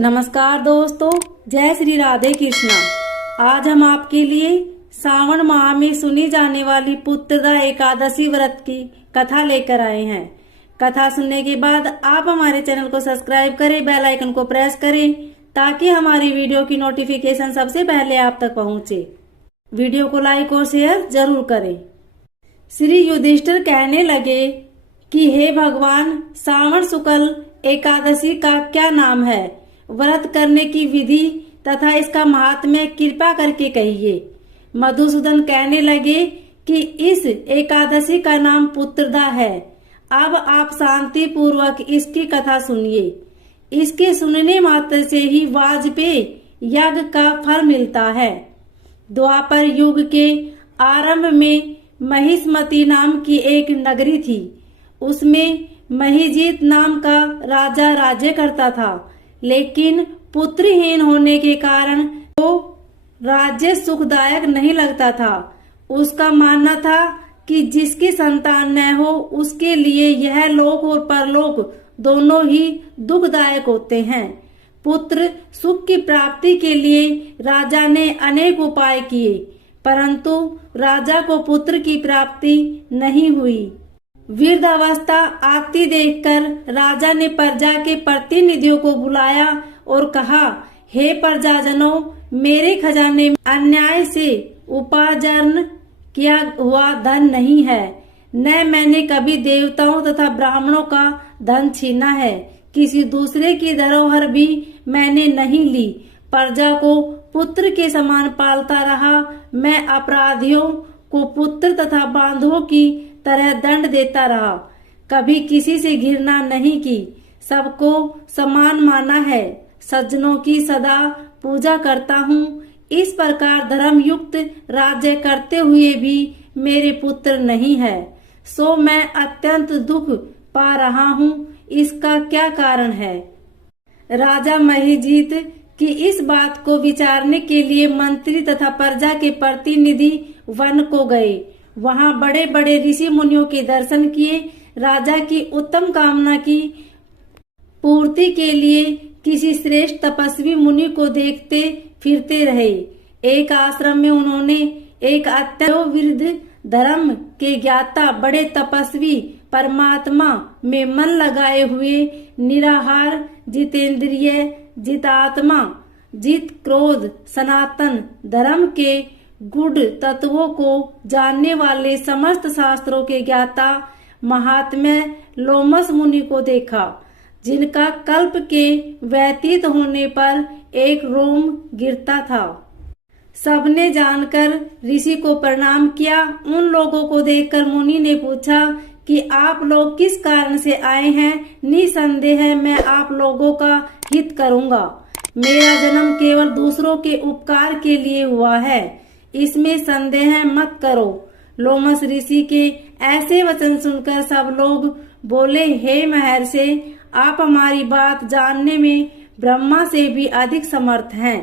नमस्कार दोस्तों, जय श्री राधे कृष्णा। आज हम आपके लिए सावन माह में सुनी जाने वाली पुत्रदा एकादशी व्रत की कथा लेकर आए हैं। कथा सुनने के बाद आप हमारे चैनल को सब्सक्राइब करें, बेल आइकन को प्रेस करें ताकि हमारी वीडियो की नोटिफिकेशन सबसे पहले आप तक पहुंचे। वीडियो को लाइक और शेयर जरूर करें। श्री युधिष्ठिर कहने लगे कि हे भगवान, सावन शुक्ल एकादशी का क्या नाम है? व्रत करने की विधि तथा इसका महात्म्य कृपा करके कहिए। मधुसूदन कहने लगे कि इस एकादशी का नाम पुत्रदा है। अब आप शांति पूर्वक इसकी कथा सुनिए। इसके सुनने मात्र से ही वाजपेय यज्ञ का फल मिलता है। द्वापर युग के आरंभ में महिष्मती नाम की एक नगरी थी। उसमें महिजीत नाम का राजा राज्य करता था, लेकिन पुत्रहीन होने के कारण वो राज्य सुखदायक नहीं लगता था। उसका मानना था कि जिसकी संतान न हो उसके लिए यह लोक और परलोक दोनों ही दुखदायक होते हैं। पुत्र सुख की प्राप्ति के लिए राजा ने अनेक उपाय किए, परंतु राजा को पुत्र की प्राप्ति नहीं हुई। वृद्धावस्था आती देखकर राजा ने प्रजा के प्रतिनिधियों को बुलाया और कहा, हे प्रजाजनों, मेरे खजाने में अन्याय से उपार्जन किया हुआ धन नहीं है। न मैंने कभी देवताओं तथा ब्राह्मणों का धन छीना है। किसी दूसरे की धरोहर भी मैंने नहीं ली। प्रजा को पुत्र के समान पालता रहा। मैं अपराधियों को पुत्र तथा बांधवों की तरह दंड देता रहा। कभी किसी से घृणा नहीं की, सबको समान माना है। सज्जनों की सदा पूजा करता हूँ। इस प्रकार धर्म युक्त राज्य करते हुए भी मेरे पुत्र नहीं है, सो मैं अत्यंत दुख पा रहा हूँ। इसका क्या कारण है? राजा महिजीत की इस बात को विचारने के लिए मंत्री तथा प्रजा के प्रतिनिधि वन को गए। वहां बड़े बड़े ऋषि मुनियों के दर्शन किए। राजा की उत्तम कामना की पूर्ति के लिए किसी श्रेष्ठ तपस्वी मुनि को देखते फिरते रहे। एक आश्रम में उन्होंने एक अत्यंत वृद्ध धर्म के ज्ञाता बड़े तपस्वी परमात्मा में मन लगाए हुए निराहार जितेंद्रिय जितात्मा जित क्रोध सनातन धर्म के गुण तत्वों को जानने वाले समस्त शास्त्रों के ज्ञाता महात्म्य लोमस मुनि को देखा, जिनका कल्प के व्यतीत होने पर एक रोम गिरता था। सबने जानकर ऋषि को प्रणाम किया। उन लोगों को देखकर मुनि ने पूछा कि आप लोग किस कारण से आए हैं? निसंदेह मैं आप लोगों का हित करूंगा। मेरा जन्म केवल दूसरों के उपकार के लिए हुआ है, इसमें संदेह मत करो। लोमस ऋषि के ऐसे वचन सुनकर सब लोग बोले, हे महर्षि, आप हमारी बात जानने में ब्रह्मा से भी अधिक समर्थ हैं,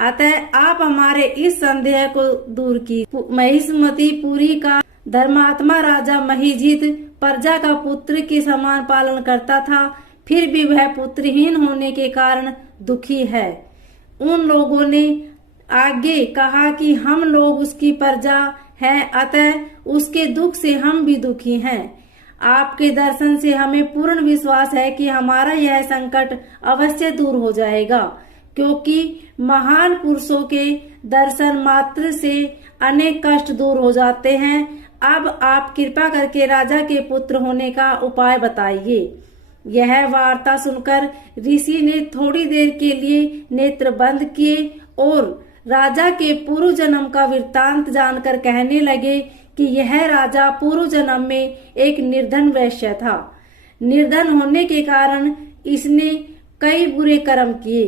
अतः आप हमारे इस संदेह को दूर की। महिष्मती पुरी का धर्मात्मा राजा महिजीत प्रजा का पुत्र के समान पालन करता था, फिर भी वह पुत्रहीन होने के कारण दुखी है। उन लोगों ने आगे कहा कि हम लोग उसकी प्रजा हैं, अतः उसके दुख से हम भी दुखी हैं। आपके दर्शन से हमें पूर्ण विश्वास है कि हमारा यह संकट अवश्य दूर हो जाएगा, क्योंकि महान पुरुषों के दर्शन मात्र से अनेक कष्ट दूर हो जाते हैं। अब आप कृपा करके राजा के पुत्र होने का उपाय बताइए। यह वार्ता सुनकर ऋषि ने थोड़ी देर के लिए नेत्र बंद किए और राजा के पूर्व जन्म का वृत्तांत जानकर कहने लगे कि यह राजा पूर्व जन्म में एक निर्धन वैश्य था। निर्धन होने के कारण इसने कई बुरे कर्म किए।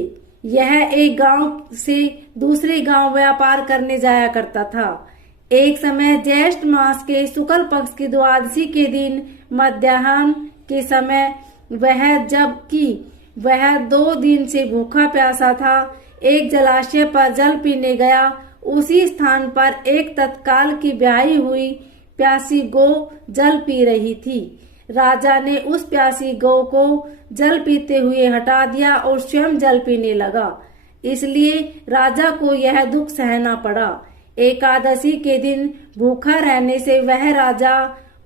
यह एक गांव से दूसरे गांव व्यापार करने जाया करता था। एक समय ज्येष्ठ मास के शुक्ल पक्ष की द्वादशी के दिन मध्याह्न के समय जबकि वह 2 दिन से भूखा प्यासा था, एक जलाशय पर जल पीने गया। उसी स्थान पर एक तत्काल की ब्याही हुई प्यासी गो जल पी रही थी। राजा ने उस प्यासी गौ को जल पीते हुए हटा दिया और स्वयं जल पीने लगा। इसलिए राजा को यह दुख सहना पड़ा। एकादशी के दिन भूखा रहने से वह राजा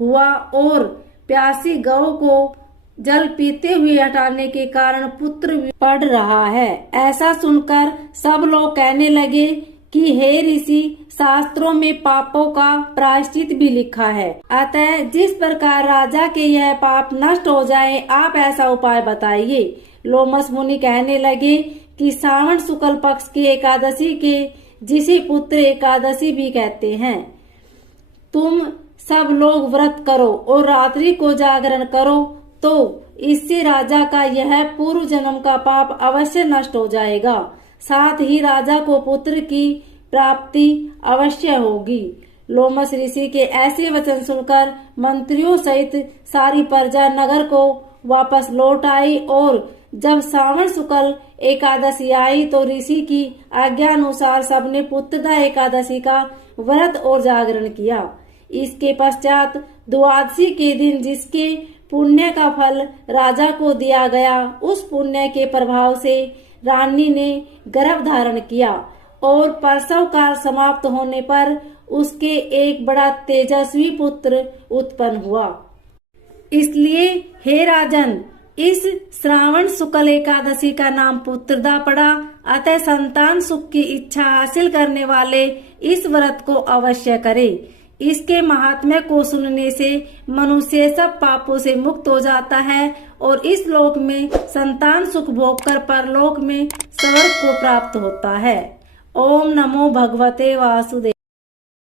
हुआ और प्यासी गौ को जल पीते हुए हटाने के कारण पुत्र पड़ रहा है। ऐसा सुनकर सब लोग कहने लगे कि हे ऋषि, शास्त्रों में पापों का प्रायश्चित भी लिखा है, अतः जिस प्रकार राजा के यह पाप नष्ट हो जाए, आप ऐसा उपाय बताइए। लोमस मुनि कहने लगे कि श्रावण शुक्ल पक्ष की एकादशी के, जिसे पुत्र एकादशी भी कहते हैं, तुम सब लोग व्रत करो और रात्रि को जागरण करो, तो इससे राजा का यह पूर्व जन्म का पाप अवश्य नष्ट हो जाएगा। साथ ही राजा को पुत्र की प्राप्ति अवश्य होगी। लोमस ऋषि के ऐसे वचन सुनकर मंत्रियों सहित सारी प्रजा नगर को वापस लौट आई और जब श्रावण शुक्ल एकादशी आई तो ऋषि की आज्ञा अनुसार सबने पुत्रदा एकादशी का व्रत और जागरण किया। इसके पश्चात द्वादशी के दिन जिसके पुण्य का फल राजा को दिया गया, उस पुण्य के प्रभाव से रानी ने गर्भ धारण किया और प्रसव काल समाप्त होने पर उसके एक बड़ा तेजस्वी पुत्र उत्पन्न हुआ। इसलिए हे राजन, इस श्रावण शुक्ल एकादशी का नाम पुत्रदा पड़ा। अतः संतान सुख की इच्छा हासिल करने वाले इस व्रत को अवश्य करें। इसके महात्म्य को सुनने से मनुष्य सब पापों से मुक्त हो जाता है और इस लोक में संतान सुख भोग कर परलोक में स्वर्ग को प्राप्त होता है। ओम नमो भगवते वासुदेव।